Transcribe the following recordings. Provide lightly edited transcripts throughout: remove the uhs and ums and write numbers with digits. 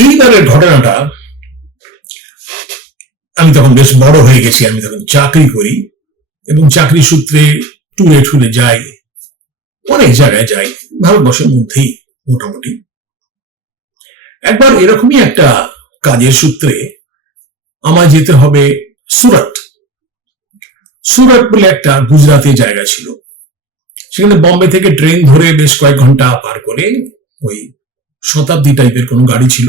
এইবারের ঘটনাটা, আমি তখন বেশ বড় হয়ে গেছি, আমি তখন চাকরি করি এবং চাকরি সূত্রে ট্যুরে ট্যুরে যাই, অনেক জায়গায় যাই ভারতবর্ষের মধ্যেই মোটামুটি। একবার এরকমই একটা কাজের সূত্রে আমায় যেতে হবে সুরাট। সুরাট বলে একটা গুজরাতি জায়গা ছিল, সেখানে বম্বে থেকে ট্রেন ধরে বেশ কয়েক ঘন্টা পার করে ওই শতাব্দী টাইপের কোনো গাড়ি ছিল,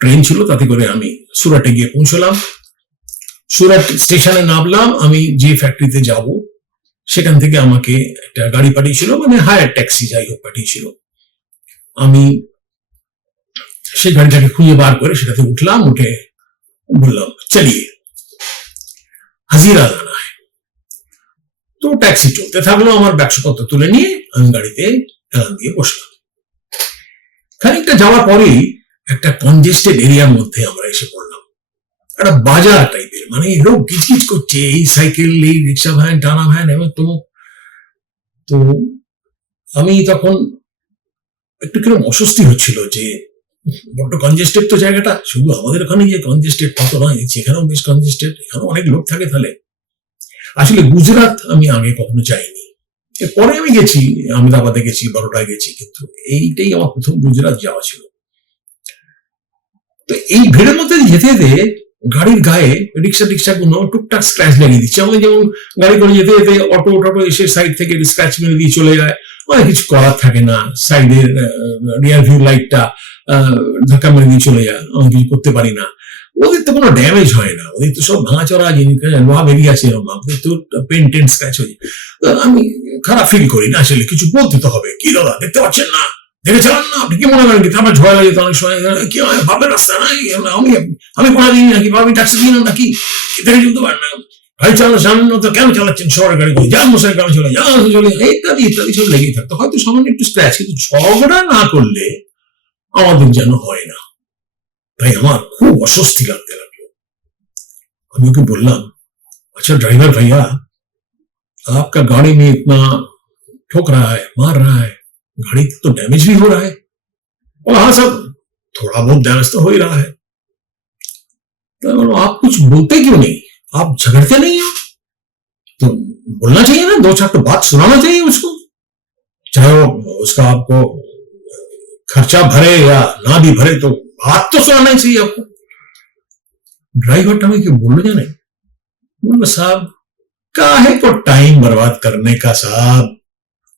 ট্রেন ছিল, তাতে করে আমি সুরাটে গিয়ে পৌঁছলাম। সুরাট স্টেশনে নামলাম, আমি যে ফ্যাক্টরিতে যাব সেখান থেকে আমাকে একটা গাড়ি পাঠিয়েছিল, মানে হায়ার ট্যাক্সি যাই হোক পাঠিয়েছিল। আমি সেই গাড়িটাকে খুঁজে বার করে সেটাতে উঠলাম, উঠে বললাম চলিয়ে হাজিরা জানা হয়। তো ট্যাক্সি চলতে থাকলো, আমার ব্যাগপত্র তুলে নিয়ে আমি গাড়িতে হেলান দিয়ে বসলাম। খানিকটা যাওয়ার পরেই একটা কনজেস্টেড এরিয়ার মধ্যে আমরা এসে পড়লাম, একটা বাজার টাইপের, মানে লোক গিজগিজ করছে, এই সাইকেল, এই রিক্সা ভ্যান, টানা ভ্যান এবং তো আমি তখন একটু কিরকম অস্বস্তি হচ্ছিল যে বড্ড কনজেস্টেড তো জায়গাটা, শুধু আমাদের ওখানে যে কনজেস্টেড তত নয়, যেখানেও বেশ কনজেস্টেড, এখানেও অনেক লোক থাকে। তাহলে আসলে গুজরাট আমি আগে কখনো যাইনি, এরপরে আমি গেছি, আহমেদাবাদে গেছি, বরোডায় গেছি, কিন্তু এইটাই আমার প্রথম গুজরাট যাওয়া ছিল। তো এই ভিড়ের মধ্যে যেতে যেতে গাড়ির গায়ে রিক্সা গুলো টুকটাক স্ক্র্যাচ লাগিয়ে দিচ্ছে। আমাদের যেমন গাড়ি করে যেতে যেতে অটো এসে সাইড থেকে স্ক্র্যাচ মেরে দিয়ে চলে যায়, অনেক কিছু করার থাকে না, সাইডের রিয়ার ভিউ লাইটটা ধাক্কা মেরে দিয়ে চলে যায়, আমি কিছু করতে পারি না। ওদের তো কোনো ড্যামেজ হয় না, ওদের তো সব ভাঙাচড়া জিনিস, লোহা বেরিয়ে আছে, ওদের তো পেন্ট স্ক্র্যাচ হয়ে যায়। আমি খারাপ ফিল করি না, আসলে কিছু বলতে তো হবে। কি দাদা দেখতে পাচ্ছেন না, দেখে চালান না, আপনি কি মনে করেন? আমার ঝড় লাগে অনেক সময়, কি ভাবের রাস্তা নাই, আমি পড়া দিই নাকি, আমি ট্যাক্সি দিই না নাকি, দেখে চলতে পারেন না, গাড়ি চালানো জানেন না তো কেন চালাচ্ছেন, শহরের গাড়ি করে যান, মশাই গ্রামে চলে যান, চলে ইত্যাদি ইত্যাদি সব লেগেই থাকতো। হয়তো সামান্য একটু স্ক্র্যাচ, কিন্তু ঝগড়া না করলে আমাদের যেন হয় না, তাই আমার খুব অস্বস্তি লাগতে লাগলো। আমি ওকে বললাম, अच्छा ड्राइवर भैया आपका गाड़ी में इतना ठोक रहा है, मार रहा है, गाड़ी तो डैमेज भी हो रहा है। और हाँ सर, थोड़ा बहुत डैमेज तो हो ही रहा है। तो आप कुछ बोलते क्यों नहीं, आप झगड़ते नहीं हो? तो बोलना चाहिए ना, दो चार तो बात सुनाना चाहिए उसको, चाहे वो उसका आपको खर्चा भरे या ना भी भरे, तो बात तो सुनाना ही चाहिए आपको। ड्राइवर हमें क्यों बोलो जाने, बोलो साहब काहे को टाइम बर्बाद करने का साहब,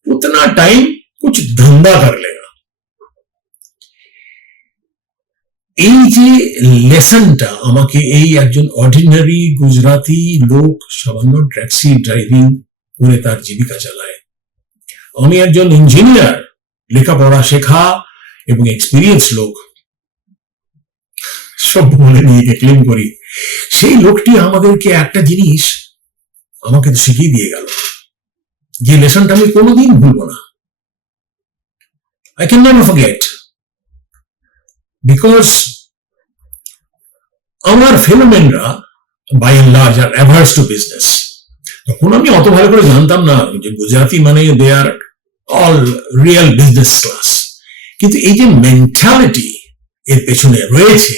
उतना टाइम कुछ धंधा कर लेगा। এই যে লেসনটা আমাকে এই একজন অর্ডিনারি গুজরাতি লোক সামান্য ট্যাক্সি ড্রাইভিং করে তার জীবিকা চালায়, আমি একজন ইঞ্জিনিয়ার, লেখাপড়া শেখা এবং এক্সপিরিয়েন্স লোক, সব বলে নিয়ে ক্লেম করি, সেই লোকটি আমাদেরকে একটা জিনিস আমাকে তো শিখিয়ে দিয়ে গেল, যে লেসনটা আমি কোনোদিন ভুলবো না। I can never forget, because আমার ফেলোমেনরা বাই এন্ড লার্জ আর অ্যাভার্স টু বিজনেস। তখন আমি অত ভালো করে জানতাম না যে গুজরাটি মানে দে আর অল রিয়েল বিজনেস ক্লাস, কিন্তু এই যে মেন্টালিটি এর পেছনে রয়েছে,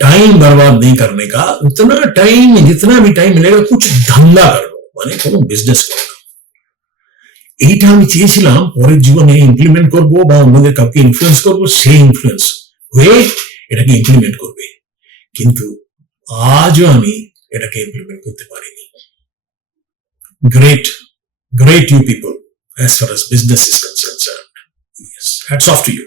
टाइम बर्बाद नहीं करने का, उतना टाइम, जितना भी टाइम मिलेगा कुछ धंधा करो, মানে কোনো বিজনেস করো। এইটা আমি চেয়েছিলাম পরের জীবনে ইমপ্লিমেন্ট করবো, বা অন্যদের কাউকে ইনফ্লুয়েন্স করবো, সেই ইনফ্লুয়েন্স হয়ে এটাকে ইমপ্লিমেন্ট করবে, কিন্তু আজও আমি এটাকে ইমপ্লিমেন্ট করতে পারিনি। Great you people as far as business is concerned. Yes, hats off to you.